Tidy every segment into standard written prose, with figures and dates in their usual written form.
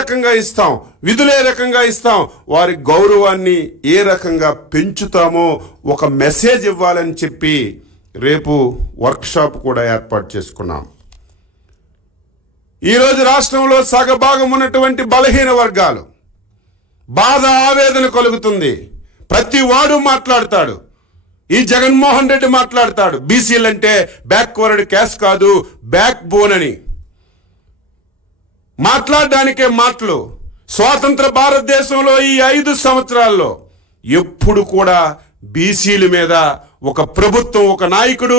రకంగా ఇస్తాం, విధులు ఏ రకంగా ఇస్తాం, వారి గౌరవాన్ని ఏ రకంగా పెంచుతామో ఒక మెసేజ్ ఇవ్వాలని చెప్పి రేపు వర్క్షాప్ కూడా ఏర్పాటు చేసుకున్నాం. ఈరోజు రాష్ట్రంలో సగభాగం ఉన్నటువంటి బలహీన వర్గాలు బాధ ఆవేదన కలుగుతుంది. ప్రతి వాడు మాట్లాడతాడు. ఈ జగన్మోహన్ రెడ్డి మాట్లాడతాడు, బీసీలంటే బ్యాక్వర్డ్ క్యాస్ట్ కాదు, బ్యాక్ బోన్ అని. మాట్లాడడానికే మాటలు. స్వాతంత్ర భారతదేశంలో ఈ 5 సంవత్సరాల్లో ఎప్పుడు కూడా బీసీల మీద ఒక ప్రభుత్వం, ఒక నాయకుడు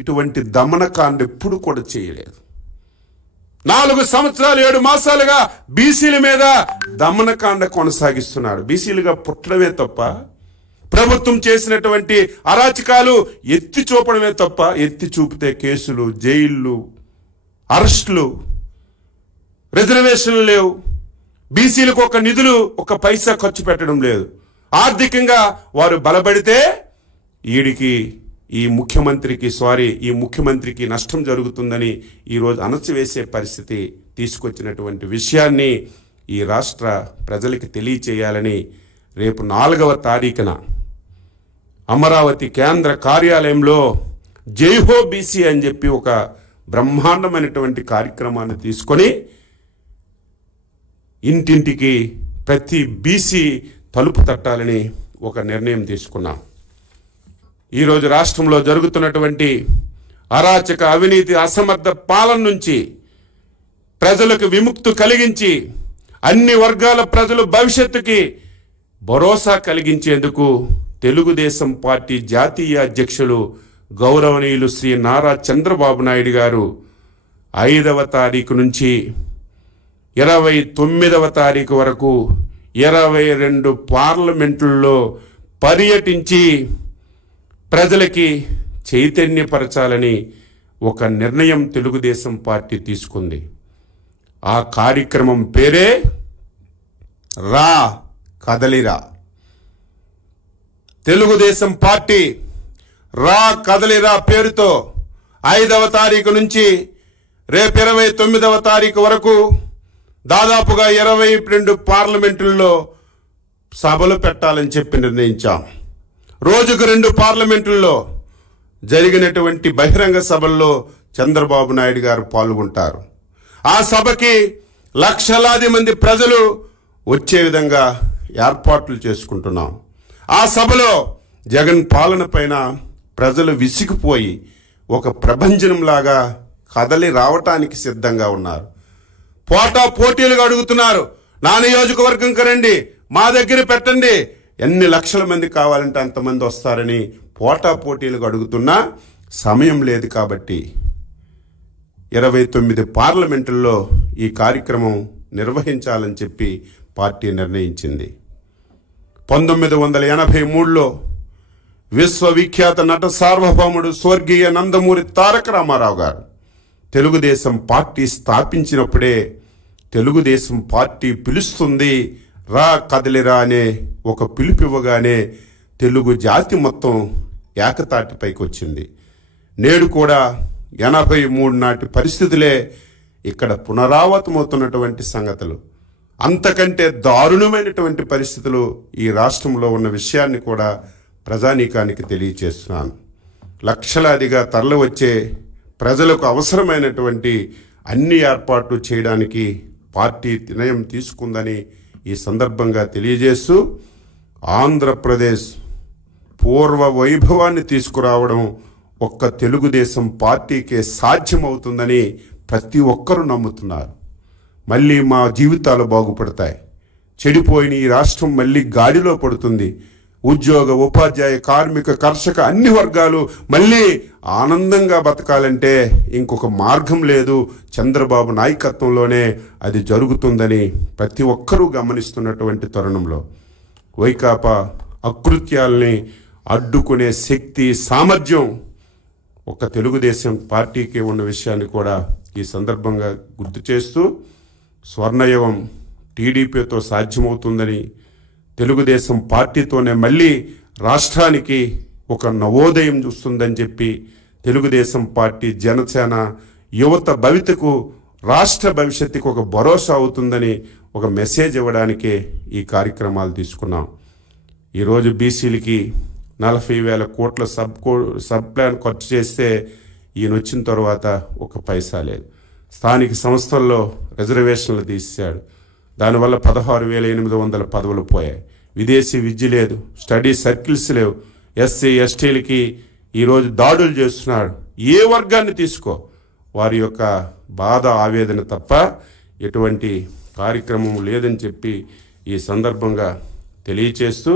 ఇటువంటి దమనకాండ ఎప్పుడు కూడా చేయలేదు. 4 సంవత్సరాలు 7 మాసాలుగా బీసీల మీద దమనకాండ కొనసాగిస్తున్నాడు. బీసీలుగా పుట్టడమే తప్ప, ప్రభుత్వం చేసినటువంటి అరాచకాలు ఎత్తి చూపడమే తప్ప, ఎత్తి చూపితే కేసులు, జైళ్ళు, అరెస్టులు, రిజర్వేషన్లు లేవు. బీసీలకు ఒక నిధులు, ఒక పైసా ఖర్చు పెట్టడం లేదు. ఆర్థికంగా వారు బలపడితే ఈ ముఖ్యమంత్రికి నష్టం జరుగుతుందని ఈరోజు అణచివేసే పరిస్థితి తీసుకొచ్చినటువంటి విషయాన్ని ఈ రాష్ట్ర ప్రజలకు తెలియచేయాలని రేపు 4వ తారీఖున అమరావతి కేంద్ర కార్యాలయంలో జైహో బీసీ అని చెప్పి ఒక బ్రహ్మాండమైనటువంటి కార్యక్రమాన్ని తీసుకొని ఇంటింటికి ప్రతి బీసీ తలుపు తట్టాలని ఒక నిర్ణయం తీసుకున్నాం. ఈరోజు రాష్ట్రంలో జరుగుతున్నటువంటి అరాచక, అవినీతి, అసమర్థ పాలన నుంచి ప్రజలకు విముక్తి కలిగించి అన్ని వర్గాల ప్రజలు భవిష్యత్తుకి భరోసా కలిగించేందుకు తెలుగుదేశం పార్టీ జాతీయ అధ్యక్షులు గౌరవనీయులు శ్రీ నారా చంద్రబాబు నాయుడు గారు 5వ తారీఖు నుంచి 29వ తారీఖు వరకు 22 పార్లమెంటుల్లో పర్యటించి ప్రజలకి చైతన్యపరచాలని ఒక నిర్ణయం తెలుగుదేశం పార్టీ తీసుకుంది. ఆ కార్యక్రమం పేరే రా కదలిరా. తెలుగుదేశం పార్టీ రా కదలిరా పేరుతో 5వ తారీఖు నుంచి రేపు 29వ తారీఖు వరకు దాదాపుగా 22 పార్లమెంటుల్లో సభలు పెట్టాలని చెప్పి నిర్ణయించాం. రోజుకు 2 పార్లమెంటుల్లో జరిగినటువంటి బహిరంగ సభల్లో చంద్రబాబు నాయుడు గారు పాల్గొంటారు. ఆ సభకి లక్షలాది మంది ప్రజలు వచ్చే విధంగా ఏర్పాట్లు చేసుకుంటున్నాం. ఆ సభలో జగన్ పాలన పైన ప్రజలు విసిగిపోయి ఒక ప్రభంజనంలాగా కదలి రావటానికి సిద్ధంగా ఉన్నారు. పోటీలుగా అడుగుతున్నారు, నా నియోజకవర్గంకి రండి, మా దగ్గర పెట్టండి, ఎన్ని లక్షల మంది కావాలంటే అంతమంది వస్తారని పోటీలుగా అడుగుతున్నా సమయం లేదు. కాబట్టి 29 పార్లమెంటుల్లో ఈ కార్యక్రమం నిర్వహించాలని చెప్పి పార్టీ నిర్ణయించింది. 1983లో విశ్వవిఖ్యాత నట సార్వభౌముడు స్వర్గీయ నందమూరి తారక రామారావు గారు తెలుగుదేశం పార్టీ స్థాపించినప్పుడే తెలుగుదేశం పార్టీ పిలుస్తుంది రా కదలిరా అనే ఒక పిలుపివ్వగానే తెలుగు జాతి మొత్తం ఏకతాటిపైకి వచ్చింది. నేడు కూడా 83 నాటి పరిస్థితులే ఇక్కడ పునరావృతమవుతున్నటువంటి సంగతులు. అంతకంటే దారుణమైనటువంటి పరిస్థితులు ఈ రాష్ట్రంలో ఉన్న విషయాన్ని కూడా ప్రజానీకానికి తెలియచేస్తున్నాను. లక్షలాదిగా తరలివచ్చే ప్రజలకు అవసరమైనటువంటి అన్ని ఏర్పాట్లు చేయడానికి పార్టీ నిర్ణయం తీసుకుందని ఈ సందర్భంగా తెలియజేస్తూ ఆంధ్రప్రదేశ్ పూర్వ వైభవాన్ని తీసుకురావడం ఒక్క తెలుగుదేశం పార్టీకే సాధ్యమవుతుందని ప్రతి ఒక్కరూ నమ్ముతున్నారు. మళ్ళీ మా జీవితాలు బాగుపడతాయి, చెడిపోయిన ఈ రాష్ట్రం మళ్ళీ గాడిలో పడుతుంది. ఉద్యోగ, ఉపాధ్యాయ, కార్మిక, కర్షక అన్ని వర్గాలు మళ్ళీ ఆనందంగా బతకాలంటే ఇంకొక మార్గం లేదు, చంద్రబాబు నాయకత్వంలోనే అది జరుగుతుందని ప్రతి ఒక్కరూ గమనిస్తున్నటువంటి తరుణంలో వైకాపా అకృత్యాల్ని అడ్డుకునే శక్తి, సామర్థ్యం ఒక తెలుగుదేశం పార్టీకి ఉన్న విషయాన్ని కూడా ఈ సందర్భంగా గుర్తు చేస్తూ స్వర్ణయుగం టీడీపీతో సాధ్యమవుతుందని, తెలుగుదేశం పార్టీతోనే మళ్ళీ రాష్ట్రానికి ఒక నవోదయం చూస్తుందని చెప్పి తెలుగుదేశం పార్టీ, జనసేన యువత భవితకు, రాష్ట్ర భవిష్యత్తుకు ఒక భరోసా అవుతుందని ఒక మెసేజ్ ఇవ్వడానికే ఈ కార్యక్రమాలు తీసుకున్నాం. ఈరోజు బీసీలకి 40,000 కోట్ల సబ్ ప్లాన్ ఖర్చు చేస్తే ఈయన వచ్చిన తర్వాత ఒక పైసా లేదు. స్థానిక సంస్థల్లో రిజర్వేషన్లు తీశాడు. దానివల్ల 16,800 పదవులు పోయాయి. విదేశీ విద్య లేదు, స్టడీ సర్కిల్స్ లేవు. ఎస్సీ ఎస్టీలకి ఈరోజు దాడులు చేస్తున్నాడు. ఏ వర్గాన్ని తీసుకో, వారి యొక్క బాధ ఆవేదన తప్ప ఎటువంటి కార్యక్రమం లేదని చెప్పి ఈ సందర్భంగా తెలియచేస్తూ